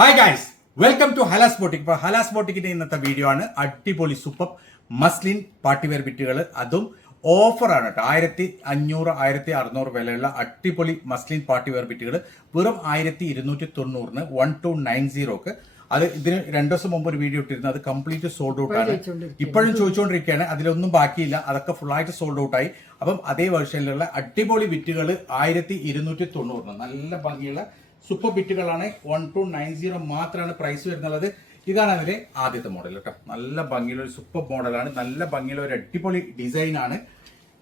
Hi guys, welcome to Halas boutique. ഇപ്പോൾ ഹലാസ് ബോട്ടിക്കിന്റെ ഇന്നത്തെ video ആണ്. അടിപൊളി സൂപ്പർ മസ്ലിൻ പാർട്ടിവെയർ ബിറ്റുകൾ, അതും ഓഫറാണ് കേട്ടോ. 1500 1600 വിലയുള്ള അടിപൊളി മസ്ലിൻ പാർട്ടിവെയർ ബിറ്റുകൾ വെറും 1290 1290. അത് ഇതിന് 2 ദിവസം മുമ്പ് ഒരു വീഡിയോ ഇട്ടിരുന്നു, അത് കംപ്ലീറ്റ് സോൾഡ് ഔട്ട് ആണ്. ഇപ്പോഴും ചോദിച്ചുകൊണ്ടിരിക്കുകയാണ്, അതിലൊന്നും ബാക്കിയില്ല, അതൊക്കെ ഫുൾ ആയിട്ട് സോൾഡ് ഔട്ട് ആയി. അപ്പം അതേ വേർഷനിലുള്ള അടിപൊളി ബിറ്റുകൾ 1290 നല്ല ഭംഗിയുള്ള സൂപ്പർ ബിറ്റുകളാണ്. 1290 മാത്രമാണ് പ്രൈസ് വരുന്നത്. ഇതാണ് അതിലെ ആദ്യത്തെ മോഡൽ കേട്ടോ. നല്ല ഭംഗിയുള്ള ഒരു സൂപ്പർ മോഡലാണ്, നല്ല ഭംഗിയുള്ള ഒരു അടിപൊളി ഡിസൈൻ ആണ്.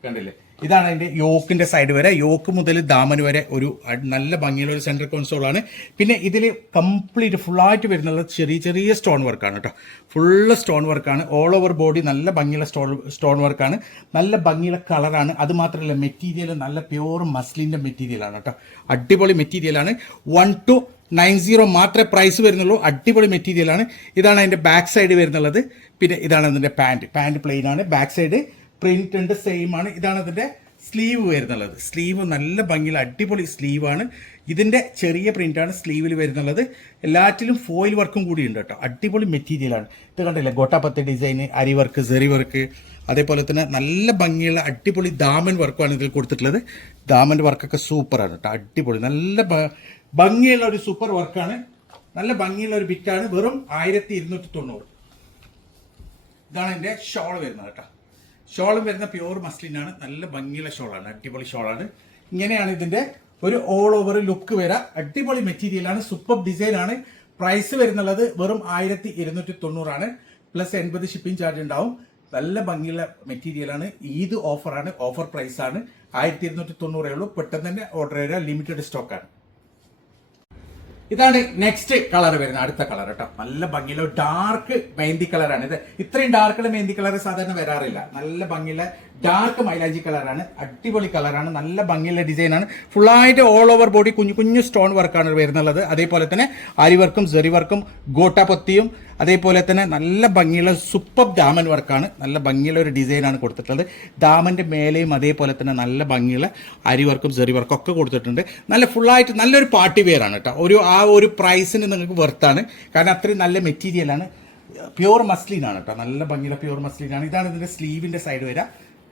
കണ്ടില്ലേ, ഇതാണ് അതിന്റെ യോക്കിന്റെ സൈഡ് വരെ, യോക്ക് മുതൽ ദാമൻ വരെ ഒരു നല്ല ഭംഗിയുള്ള ഒരു സെന്റർ കൺസോൾ ആണ്. പിന്നെ ഇതിൽ കംപ്ലീറ്റ് ഫുള്ളായിട്ട് വരുന്നത് ചെറിയ ചെറിയ സ്റ്റോൺ വർക്കാണ് കേട്ടോ. ഫുള്ള് സ്റ്റോൺ വർക്കാണ്, ഓൾ ഓവർ ബോഡി നല്ല ഭംഗിയുള്ള സ്റ്റോൺ വർക്കാണ്, നല്ല ഭംഗിയുള്ള കളറാണ്. അത് മാത്രമല്ല മെറ്റീരിയൽ നല്ല പ്യൂർ മസ്ലിന്റെ മെറ്റീരിയലാണ് കേട്ടോ. അടിപൊളി മെറ്റീരിയലാണ്. 1290 മാത്രമേ പ്രൈസ് വരുന്നുള്ളൂ. അടിപൊളി മെറ്റീരിയലാണ്. ഇതാണ് അതിന്റെ ബാക്ക് സൈഡ് വരുന്നുള്ളത്. പിന്നെ ഇതാണ് അതിന്റെ പാന്റ് പ്ലെയിൻ ആണ്. ബാക്ക് സൈഡ് പ്രിന്റ് ഉണ്ട്, സെയിം ആണ്. ഇതാണ് അതിന്റെ സ്ലീവ് വരുന്നുള്ളത്. സ്ലീവ് നല്ല ഭംഗിയുള്ള അടിപൊളി സ്ലീവാണ്. ഇതിന്റെ ചെറിയ പ്രിന്റാണ് സ്ലീവിൽ വരുന്നുള്ളത്. എല്ലാറ്റിലും ഫോയിൽ വർക്കും കൂടി ഉണ്ട് കേട്ടോ. അടിപൊളി മെറ്റീരിയലാണ്. ഇത് കണ്ടില്ലേ, ഗോട്ടാപ്പത്തി ഡിസൈൻ, അരി വർക്ക്, സെറി വർക്ക്, അതേപോലെ തന്നെ നല്ല ഭംഗിയുള്ള അടിപൊളി ദാമൻ വർക്കുമാണ് ഇതിൽ കൊടുത്തിട്ടുള്ളത്. ദാമന്റെ വർക്കൊക്കെ സൂപ്പറാണ് കേട്ടോ. അടിപൊളി നല്ല ഭംഗിയുള്ള ഒരു സൂപ്പർ വർക്കാണ്. നല്ല ഭംഗിയുള്ള ഒരു ബിറ്റാണ്. വെറും 1290. ഇതാണ് ഇതിന്റെ ഷോൾ വരുന്നത് കേട്ടോ. ഷോളും വരുന്ന പ്യൂർ മസ്ലിനാണ്. നല്ല ഭംഗിയുള്ള ഷോളാണ്, അടിപൊളി ഷോളാണ്. ഇങ്ങനെയാണ് ഇതിന്റെ ഒരു ഓൾ ഓവർ ലുക്ക് വരാം. അടിപൊളി മെറ്റീരിയലാണ്, സൂപ്പർ ഡിസൈൻ ആണ്. പ്രൈസ് വരുന്നുള്ളത് വെറും 1290 ആണ്. പ്ലസ് 80 ഷിപ്പിംഗ് ചാർജ് ഉണ്ടാവും. നല്ല ഭംഗിയുള്ള മെറ്റീരിയലാണ്. ഈദ് ഓഫറാണ്, ഓഫർ പ്രൈസ് ആണ്. 1290 ഉള്ളൂ. പെട്ടെന്ന് തന്നെ ഓർഡർ ചെയ്യുക, ലിമിറ്റഡ് സ്റ്റോക്കാണ്. ഇതാണ് നെക്സ്റ്റ് കളർ വരുന്നത്, അടുത്ത കളർ കേട്ടോ. നല്ല ഭംഗിയുള്ള ഡാർക്ക് മെഹന്തി കളറാണ് ഇത്. ഇത്രയും ഡാർക്കുള്ള മെഹന്തി കളർ സാധാരണ വരാറില്ല. നല്ല ഭംഗിയുള്ള ഡാർക്ക് മൈലാഞ്ചി കളറാണ്. അടിപൊളി കളറാണ്, നല്ല ഭംഗിയുള്ള ഡിസൈനാണ്. ഫുള്ളായിട്ട് ഓൾ ഓവർ ബോഡി കുഞ്ഞു കുഞ്ഞു സ്റ്റോൺ വർക്കാണ് വരുന്നുള്ളത്. അതേപോലെ തന്നെ അരി വർക്കും, സെറി വർക്കും, ഗോട്ടാപത്തിയും, അതേപോലെ തന്നെ നല്ല ഭംഗിയുള്ള സൂപ്പർ ദാമൻ വർക്കാണ്. നല്ല ഭംഗിയുള്ള ഒരു ഡിസൈനാണ് കൊടുത്തിട്ടുള്ളത്. ദാമന്റെ മേലെയും അതേപോലെ തന്നെ നല്ല ഭംഗിയുള്ള അരി വർക്കും, സെറി വർക്കും ഒക്കെ കൊടുത്തിട്ടുണ്ട്. നല്ല ഫുള്ളായിട്ട് നല്ലൊരു പാർട്ടി വെയർ ആണ് കേട്ടോ. ആ ഒരു പ്രൈസിന് നിങ്ങൾക്ക് വെർത്താണ്. കാരണം അത്രയും നല്ല മെറ്റീരിയലാണ്. പ്യൂർ മസ്ലിനാണ് കേട്ടോ. നല്ല ഭംഗിയുള്ള പ്യൂർ മസ്ലിനാണ്. ഇതാണ് ഇതിന്റെ സ്ലീവിന്റെ സൈഡ് വരിക.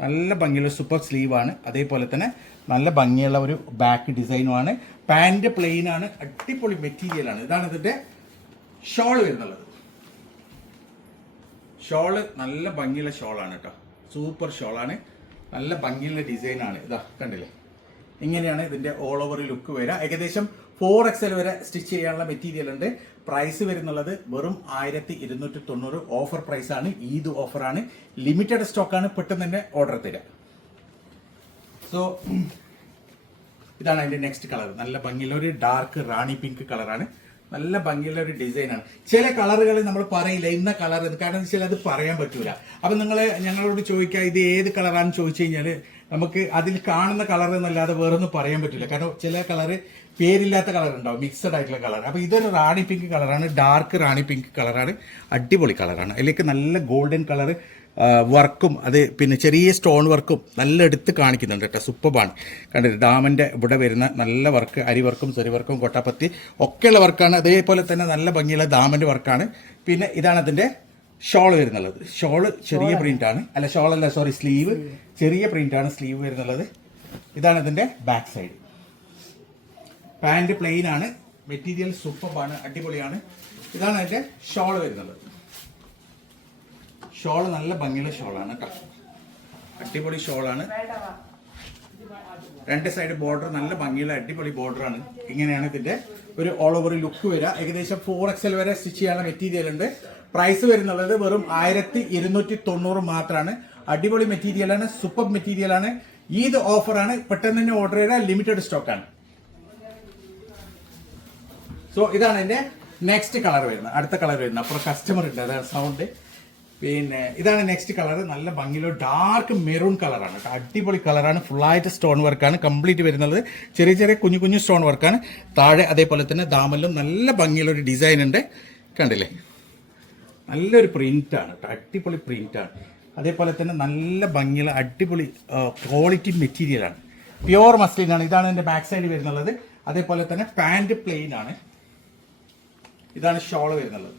നല്ല ഭംഗിയുള്ള സൂപ്പർ സ്ലീവാണ്. അതേപോലെ തന്നെ നല്ല ഭംഗിയുള്ള ഒരു ബാക്ക് ഡിസൈനുമാണ്. പാന്റ് പ്ലെയിൻ ആണ്, അടിപൊളി മെറ്റീരിയലാണ്. ഇതാണ് ഇതിന്റെ ഷോൾ വരുന്നുള്ളത്. ഷോള് നല്ല ഭംഗിയുള്ള ഷോളാണ് കേട്ടോ. സൂപ്പർ ഷോളാണ്, നല്ല ഭംഗിയുള്ള ഡിസൈനാണ്. ഇതാ കണ്ടില്ലേ, ഇങ്ങനെയാണ് ഇതിന്റെ ഓൾ ഓവർ ലുക്ക് വരിക. ഏകദേശം 4XL വരെ സ്റ്റിച്ച് ചെയ്യാനുള്ള മെറ്റീരിയൽ ഉണ്ട്. പ്രൈസ് വരുന്നുള്ളത് വെറും 1290. ഓഫർ പ്രൈസ് ആണ്, ഈദ് ഓഫറാണ്, ലിമിറ്റഡ് സ്റ്റോക്കാണ്. പെട്ടെന്ന് തന്നെ ഓർഡർ തരാം. സോ ഇതാണ് അതിന്റെ നെക്സ്റ്റ് കളർ. നല്ല ഭംഗിയുള്ള ഒരു ഡാർക്ക് റാണി പിങ്ക് കളറാണ്. നല്ല ഭംഗിയുള്ള ഒരു ഡിസൈനാണ്. ചില കളറുകൾ നമ്മൾ പറയില്ല ഇന്ന കളർ, കാരണം വെച്ചാൽ അത് പറയാൻ പറ്റൂല. അപ്പൊ നിങ്ങൾ ഞങ്ങളോട് ചോദിക്കുക ഇത് ഏത് കളറാണെന്ന് ചോദിച്ചു കഴിഞ്ഞാൽ നമുക്ക് അതിൽ കാണുന്ന കളർ എന്നല്ലാതെ വേറൊന്നും പറയാൻ പറ്റില്ല. കാരണം ചില കളറ് പേരില്ലാത്ത കളർ ഉണ്ടാവും, മിക്സഡ് ആയിട്ടുള്ള കളർ. അപ്പൊ ഇതൊരു റാണി പിങ്ക് കളറാണ്, ഡാർക്ക് റാണി പിങ്ക് കളറാണ്. അടിപൊളി കളറാണ്. അതിലേക്ക് നല്ല ഗോൾഡൻ കളർ വർക്കും, അത് പിന്നെ ചെറിയ സ്റ്റോൺ വർക്കും നല്ല എടുത്ത് കാണിക്കുന്നുണ്ട് കേട്ടോ. സൂപ്പറാണ്. കണ്ടിട്ട് ഡാമന്റെ ഇവിടെ വരുന്ന നല്ല വർക്ക്, അരി വർക്കും, സെറി വർക്കും, കൊട്ടാപ്പത്തി ഒക്കെയുള്ള വർക്കാണ്. അതേപോലെ തന്നെ നല്ല ഭംഗിയുള്ള ദാമന്റെ വർക്കാണ്. പിന്നെ ഇതാണ് അതിന്റെ ഷോൾ വരുന്നുള്ളത്. ഷോള് ചെറിയ പ്രിന്റ് ആണ്, അല്ല ഷോളല്ല, സോറി, സ്ലീവ് ചെറിയ പ്രിന്റ് ആണ് സ്ലീവ് വരുന്നുള്ളത്. ഇതാണ് ഇതിന്റെ ബാക്ക് സൈഡ്. പാന്റ് പ്ലെയിൻ ആണ്, മെറ്റീരിയൽ സൂപ്പറാണ്, അടിപൊളിയാണ്. ഇതാണ് അതിന്റെ ഷോൾ വരുന്നുള്ളത്. ഷോള് നല്ല ഭംഗിയുള്ള ഷോളാണ് കേട്ടോ. അടിപൊളി ഷോളാണ്. 2 സൈഡ് ബോർഡർ നല്ല ഭംഗിയുള്ള അടിപൊളി ബോർഡറാണ്. ഇങ്ങനെയാണ് ഇതിന്റെ ഒരു ഓൾ ഓവർ ലുക്ക് വരിക. ഏകദേശം 4XL വരെ സ്റ്റിച്ച് ചെയ്യാനുള്ള മെറ്റീരിയൽ ഉണ്ട്. പ്രൈസ് വരുന്നുള്ളത് വെറും 1290 മാത്രമാണ്. അടിപൊളി മെറ്റീരിയലാണ്, സൂപ്പർ മെറ്റീരിയലാണ്. ഈദ് ഓഫറാണ്. പെട്ടെന്ന് തന്നെ ഓർഡർ ചെയ്താൽ ലിമിറ്റഡ് സ്റ്റോക്കാണ്. സോ ഇതാണ് എന്റെ നെക്സ്റ്റ് കളർ വരുന്നത്, അടുത്ത കളർ വരുന്നത്. അപ്പോൾ കസ്റ്റമർ ഉണ്ട്, അതാണ് സൗണ്ട്. പിന്നെ ഇതാണ് നെക്സ്റ്റ് കളർ. നല്ല ഭംഗിയുള്ള ഡാർക്ക് മെറൂൺ കളറാണ്. അടിപൊളി കളറാണ്. ഫുള്ളായിട്ട് സ്റ്റോൺ വർക്കാണ് കംപ്ലീറ്റ് വരുന്നത്. ചെറിയ ചെറിയ കുഞ്ഞു കുഞ്ഞു സ്റ്റോൺ വർക്കാണ് താഴെ. അതേപോലെ തന്നെ ദാമനിലും നല്ല ഭംഗിയുള്ള ഒരു ഡിസൈൻ ഉണ്ട്. കണ്ടില്ലേ, നല്ലൊരു പ്രിന്റാണ്, അടിപൊളി പ്രിന്റാണ്. അതേപോലെ തന്നെ നല്ല ഭംഗിയുള്ള അടിപൊളി ക്വാളിറ്റി മെറ്റീരിയലാണ്. പ്യുവർ മസ്ലിനാണ്. ഇതാണ് എൻ്റെ ബാക്ക് സൈഡ് വരുന്നുള്ളത്. അതേപോലെ തന്നെ പാന്റ് പ്ലെയിൻ ആണ്. ഇതാണ് ഷോള് വരുന്നത്.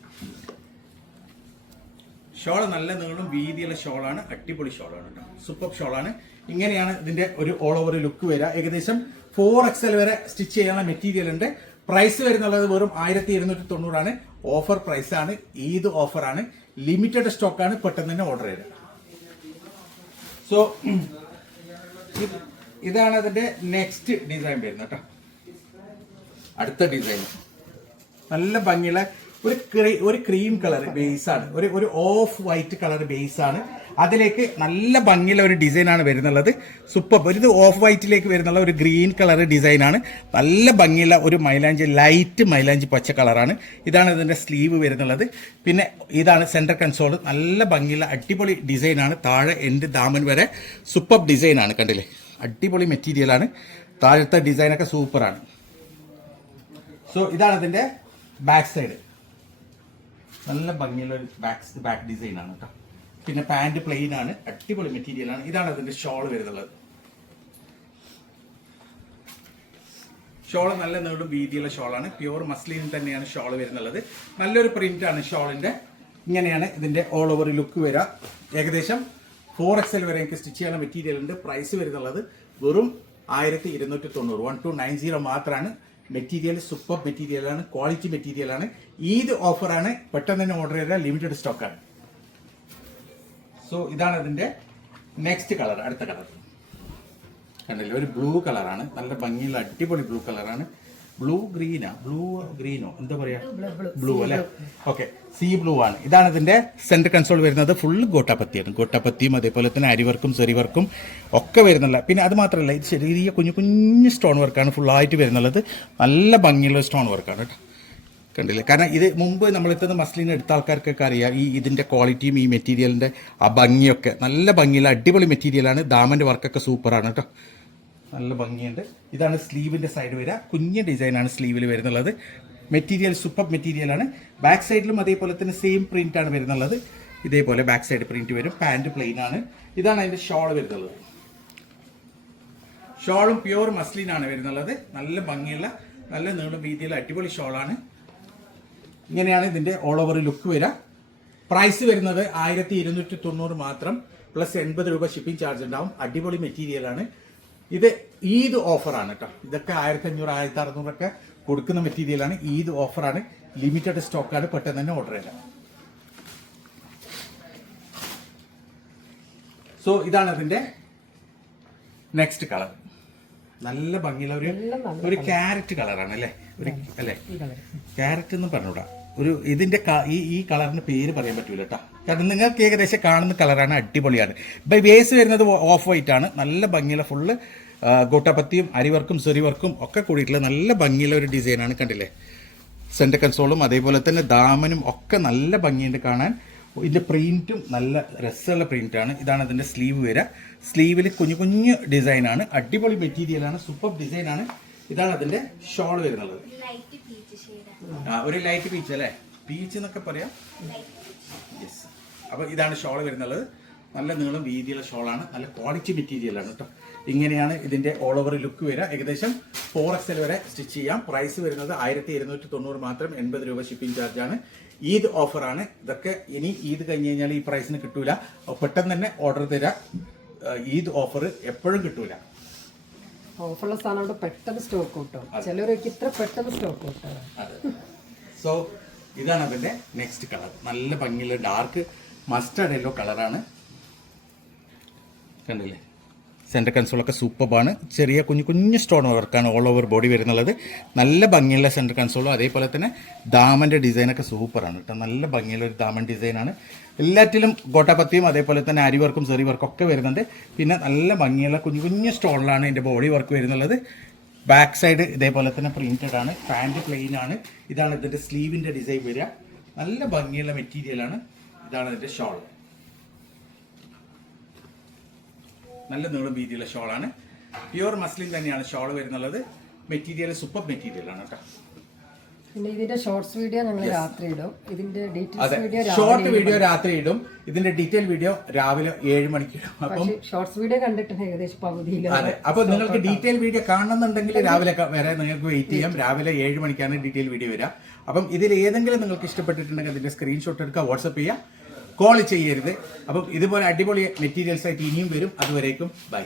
ഷോള് നല്ല നീളം വീതിയുള്ള ഷോളാണ്, അടിപൊളി ഷോളാണ് കേട്ടോ, സൂപ്പർ ഷോളാണ്. ഇങ്ങനെയാണ് ഇതിന്റെ ഒരു ഓൾ ഓവർ ലുക്ക് വരിക. ഏകദേശം 4XL വരെ സ്റ്റിച്ച് ചെയ്യാനുള്ള മെറ്റീരിയൽ ഉണ്ട്. പ്രൈസ് വരുന്നുള്ളത് വെറും 1290 ഓഫർ പ്രൈസ് ആണ്, ഈദ് ഓഫർ ആണ്, ലിമിറ്റഡ് സ്റ്റോക്ക് ആണ്, പെട്ടെന്ന് തന്നെ ഓർഡർ ചെയ്ത്. സോ ഇതാണ് അതിന്റെ നെക്സ്റ്റ് ഡിസൈൻ വരുന്നത് കേട്ടോ. അടുത്ത ഡിസൈൻ നല്ല ഭംഗിയുള്ള ഒരു ക്രീം കളർ ബേസ് ആണ്, ഒരു ഓഫ് വൈറ്റ് കളർ ബേസ് ആണ്. അതിലേക്ക് നല്ല ഭംഗിയുള്ള ഒരു ഡിസൈൻ ആണ് വരുന്നുള്ളത്. സൂപ്പർ. ഇത് ഓഫ് വൈറ്റിലേക്ക് വരുന്നുള്ള ഒരു ഗ്രീൻ കളർ ഡിസൈൻ ആണ്. നല്ല ഭംഗിയുള്ള ഒരു മൈലാഞ്ചി, ലൈറ്റ് മൈലാഞ്ചി പച്ച കളറാണ്. ഇതാണ് ഇതിന്റെ സ്ലീവ് വരുന്നുള്ളത്. പിന്നെ ഇതാണ് സെന്റർ കൺസോൾ. നല്ല ഭംഗിയുള്ള അടിപൊളി ഡിസൈൻ ആണ്. താഴെ എൻഡ് ദാമൻ വരെ സൂപ്പർ ഡിസൈൻ ആണ്. കണ്ടില്ലേ, അടിപൊളി മെറ്റീരിയൽ ആണ്. താഴത്തെ ഡിസൈനൊക്കെ സൂപ്പറാണ്. സോ ഇതാണ് ഇതിന്റെ ബാക്ക് സൈഡ്. നല്ല ഭംഗിയുള്ള ഒരു ബാക്ക് ഡിസൈൻ ആണ് കേട്ടോ. പിന്നെ പാന്റ് പ്ലെയിൻ ആണ്, അടിപൊളി മെറ്റീരിയൽ ആണ്. ഇതാണ് അതിന്റെ ഷോൾ വരുന്നുള്ളത്. ഷോള് നല്ല നീളും വീതിയുള്ള ഷോളാണ്, പ്യൂർ മസ്ലിൻ തന്നെയാണ് ഷോൾ വരുന്നുള്ളത്. നല്ലൊരു പ്രിന്റ് ആണ് ഷോളിന്റെ. ഇങ്ങനെയാണ് ഇതിന്റെ ഓൾ ഓവർ ലുക്ക് വരിക. ഏകദേശം 4XL വരെ എനിക്ക് സ്റ്റിച്ച് ചെയ്യാനുള്ള മെറ്റീരിയൽ ഉണ്ട്. പ്രൈസ് വരുന്നുള്ളത് വെറും 1290, 1290 മാത്രമാണ്. മെറ്റീരിയൽ സൂപ്പർ മെറ്റീരിയലാണ്, ക്വാളിറ്റി മെറ്റീരിയലാണ്. ഈദ് ഓഫറാണ്, പെട്ടെന്ന് തന്നെ ഓർഡർ ചെയ്താൽ ലിമിറ്റഡ് സ്റ്റോക്കാണ്. സോ ഇതാണ് അതിന്റെ നെക്സ്റ്റ് കളർ. അടുത്ത കളർ കണ്ടില്ലേ, ഒരു ബ്ലൂ കളറാണ്. നല്ല ഭംഗിയുള്ള അടിപൊളി ബ്ലൂ കളറാണ്. ബ്ലൂ ഗ്രീനോ എന്താ പറയാ, ബ്ലൂ അല്ലെ, ഓക്കെ, സീ ബ്ലൂ ആണ്. ഇതാണ് ഇതിന്റെ സെന്റർ കൺസോൾ വരുന്നത്. ഫുള്ള് ഗോട്ടാപ്പത്തിയാണ്. ഗോട്ടാപ്പത്തിയും അതേപോലെ തന്നെ അരിവർക്കും സെറിവർക്കും ഒക്കെ വരുന്നില്ല. പിന്നെ അത് മാത്രമല്ല, ഇത് ചെറിയ കുഞ്ഞു സ്റ്റോൺ വർക്കാണ് ഫുള്ളായിട്ട് വരുന്നുള്ളത്. നല്ല ഭംഗിയുള്ള സ്റ്റോൺ വർക്കാണ് കേട്ടോ. കണ്ടില്ലേ, കാരണം ഇത് മുമ്പ് നമ്മളിത്തത് മസ്ലിൻ എടുത്ത ആൾക്കാർക്കൊക്കെ അറിയാം ഇതിന്റെ ക്വാളിറ്റിയും ഈ മെറ്റീരിയലിന്റെ ആ ഭംഗിയൊക്കെ. നല്ല ഭംഗിയുള്ള അടിപൊളി മെറ്റീരിയലാണ്. ദാമന്റെ വർക്കൊക്കെ സൂപ്പറാണ് കേട്ടോ, നല്ല ഭംഗിയുണ്ട്. ഇതാണ് സ്ലീവിന്റെ സൈഡ് വരിക. കുഞ്ഞ് ഡിസൈനാണ് സ്ലീവിൽ വരുന്നുള്ളത്. മെറ്റീരിയൽ സൂപ്പർ മെറ്റീരിയലാണ്. ബാക്ക് സൈഡിലും അതേപോലെ തന്നെ സെയിം പ്രിന്റ് ആണ് വരുന്നുള്ളത്. ഇതേപോലെ ബാക്ക് സൈഡ് പ്രിന്റ് വരും. പാന്റ് പ്ലെയിൻ ആണ്. ഇതാണ് അതിന്റെ ഷോൾ വരുന്നുള്ളത്. ഷോളും പ്യൂർ മസ്ലിൻ ആണ് വരുന്നുള്ളത്. നല്ല ഭംഗിയുള്ള നല്ല നീളം വീതിയുള്ള അടിപൊളി ഷോളാണ്. ഇങ്ങനെയാണ് ഇതിന്റെ ഓൾ ഓവർ ലുക്ക് വരിക. പ്രൈസ് വരുന്നത് 1290 മാത്രം, പ്ലസ് 80 രൂപ ഷിപ്പിംഗ് ചാർജ് ഉണ്ടാവും. അടിപൊളി മെറ്റീരിയലാണ്. ഇത് ഈദ് ഓഫറാണ് കേട്ടോ. ഇതൊക്കെ 1500, 1600 ഒക്കെ കൊടുക്കുന്ന മെറ്റീരിയലാണ്. ഈദ് ഓഫറാണ്, ലിമിറ്റഡ് സ്റ്റോക്കാണ്, പെട്ടെന്ന് തന്നെ ഓർഡർ ചെയ്യാം. സോ ഇതാണ് അതിന്റെ നെക്സ്റ്റ് കളർ. നല്ല ഭംഗിയുള്ള ഒരു ക്യാരറ്റ് കളറാണ് അല്ലേ, അല്ലേ, ക്യാരറ്റ് എന്ന് പറഞ്ഞൂടാ. ഇതിന്റെ ഈ കളറിന് പേര് പറയാൻ പറ്റൂല കേട്ടോ, കാരണം നിങ്ങൾക്ക് ഏകദേശം കാണുന്ന കളറാണ്. അടിപൊളിയാണ്. ബേസ് വരുന്നത് ഓഫ് വൈറ്റ് ആണ്. നല്ല ഭംഗിയുള്ള ഫുള്ള് ഗോട്ടാപ്പത്തിയും അരിവർക്കും സെറിവർക്കും ഒക്കെ കൂടിയിട്ടുള്ള നല്ല ഭംഗിയുള്ള ഒരു ഡിസൈനാണ്. കണ്ടില്ലേ, സെന്റർ കൺസോളും അതേപോലെ തന്നെ ദാമനും ഒക്കെ നല്ല ഭംഗിയുണ്ട് കാണാൻ. ഇതിന്റെ പ്രിന്റും നല്ല രസമുള്ള പ്രിന്റാണ്. ഇതാണ് ഇതിന്റെ സ്ലീവ് വരിക. സ്ലീവിൽ കുഞ്ഞു ഡിസൈനാണ്. അടിപൊളി മെറ്റീരിയലാണ്, സൂപ്പർ ഡിസൈനാണ്. ഇതാണ് അതിന്റെ ഷോൾ വരുന്നത്. ഒരു ലൈറ്റ് പീച്ച് അല്ലേ, പീച്ച് എന്നൊക്കെ പറയാം. യെസ്. അപ്പൊ ഇതാണ് ഷോൾ വരുന്നത്. നല്ല നീളം വീതിയുള്ള ഷോളാണ്, നല്ല ക്വാളിറ്റി മെറ്റീരിയലാണ് കേട്ടോ. ഇങ്ങനെയാണ് ഇതിന്റെ ഓൾ ഓവർ ലുക്ക് വരിക. ഏകദേശം 4XL വരെ സ്റ്റിച്ച് ചെയ്യാം. പ്രൈസ് വരുന്നത് 1290 മാത്രം, 80 രൂപ ഷിപ്പിംഗ് ചാർജാണ്. ഈദ് ഓഫറാണ്. ഇതൊക്കെ ഇനി ഈദ് കഴിഞ്ഞ് കഴിഞ്ഞാൽ ഈ പ്രൈസിന് കിട്ടൂല. പെട്ടെന്ന് തന്നെ ഓർഡർ തരാം. ഈദ് ഓഫർ എപ്പോഴും കിട്ടൂല. ഓഫറുള്ള സാധനം പെട്ടെന്ന് സ്റ്റോക്ക് കിട്ടും. ചിലരൊക്കെ ഇത്ര പെട്ടെന്ന് സ്റ്റോക്ക് കിട്ടും. സോ ഇതാണ് അതിന്റെ നെക്സ്റ്റ് കളർ. നല്ല ഭംഗിയുള്ള ഡാർക്ക് മസ്റ്റർഡ് യെല്ലോ കളറാണ്. കണ്ടില്ലേ, സെൻറ്റർ കൺസോളൊക്കെ സൂപ്പറാണ്. ചെറിയ കുഞ്ഞു സ്റ്റോൺ വർക്കാണ് ഓൾ ഓവർ ബോഡി വരുന്നുള്ളത്. നല്ല ഭംഗിയുള്ള സെൻറ്റർ കൺസോളും അതേപോലെ തന്നെ ദാമൻ്റെ ഡിസൈനൊക്കെ സൂപ്പറാണ് കേട്ടോ. നല്ല ഭംഗിയുള്ള ഒരു ദാമൻ ഡിസൈനാണ്. എല്ലാറ്റിലും ഗോട്ടാപ്പത്തിയും അതേപോലെ തന്നെ അരി വർക്കും സെറി വർക്കും ഒക്കെ വരുന്നുണ്ട്. പിന്നെ നല്ല ഭംഗിയുള്ള കുഞ്ഞു സ്റ്റോണിലാണ് എൻ്റെ ബോഡി വർക്ക് വരുന്നുള്ളത്. ബാക്ക് സൈഡ് ഇതേപോലെ തന്നെ പ്രിന്റഡ് ആണ്. പാൻറ് പ്ലെയിൻ ആണ്. ഇതാണ് ഇതിൻ്റെ സ്ലീവിൻ്റെ ഡിസൈൻ വരിക. നല്ല ഭംഗിയുള്ള മെറ്റീരിയലാണ്. ഇതാണ് ഇതിൻ്റെ ഷോൾ. നല്ല നീളം വീതിയുള്ള ഷോളാണ്. പ്യൂർ മസ്ലിൻ തന്നെയാണ് ഷോൾ വരുന്നുള്ളത്. മെറ്റീരിയൽ സൂപ്പർ മെറ്റീരിയലാണ് കേട്ടോ. പിന്നെ ഇതിന്റെ ഷോർട്സ് വീഡിയോ ഞങ്ങൾ രാത്രി ഇടും. ഇതിന്റെ ഡീറ്റെയിൽസ് വീഡിയോ ഷോർട്ട് വീഡിയോ രാത്രി ഇടും. ഇതിന്റെ ഡീറ്റെയിൽ വീഡിയോ രാവിലെ 7 മണിക്ക് ഇടും. അപ്പം ഷോർട്സ് വീഡിയോ കണ്ടിട്ട് ഏകദേശം പകുതിയിലാണ്. അതെ, അപ്പൊ നിങ്ങൾക്ക് ഡീറ്റെയിൽ വീഡിയോ കാണണമെന്നുണ്ടെങ്കിൽ രാവിലെ വരെ നിങ്ങൾക്ക് വെയിറ്റ് ചെയ്യാം. രാവിലെ 7 മണിക്കാണ് ഡീറ്റെയിൽ വീഡിയോ വരിക. അപ്പം ഇതിൽ ഏതെങ്കിലും നിങ്ങൾക്ക് ഇഷ്ടപ്പെട്ടിട്ടുണ്ടെങ്കിൽ അതിന്റെ സ്ക്രീൻഷോട്ട് എടുക്കുക, വാട്സപ്പ് ചെയ്യുക, കോൾ ചെയ്യരുത്. അപ്പം ഇതുപോലെ അടിപൊളി മെറ്റീരിയൽസ് ആയിട്ട് ഇനിയും വരും. അതുവരേക്കും ബൈ.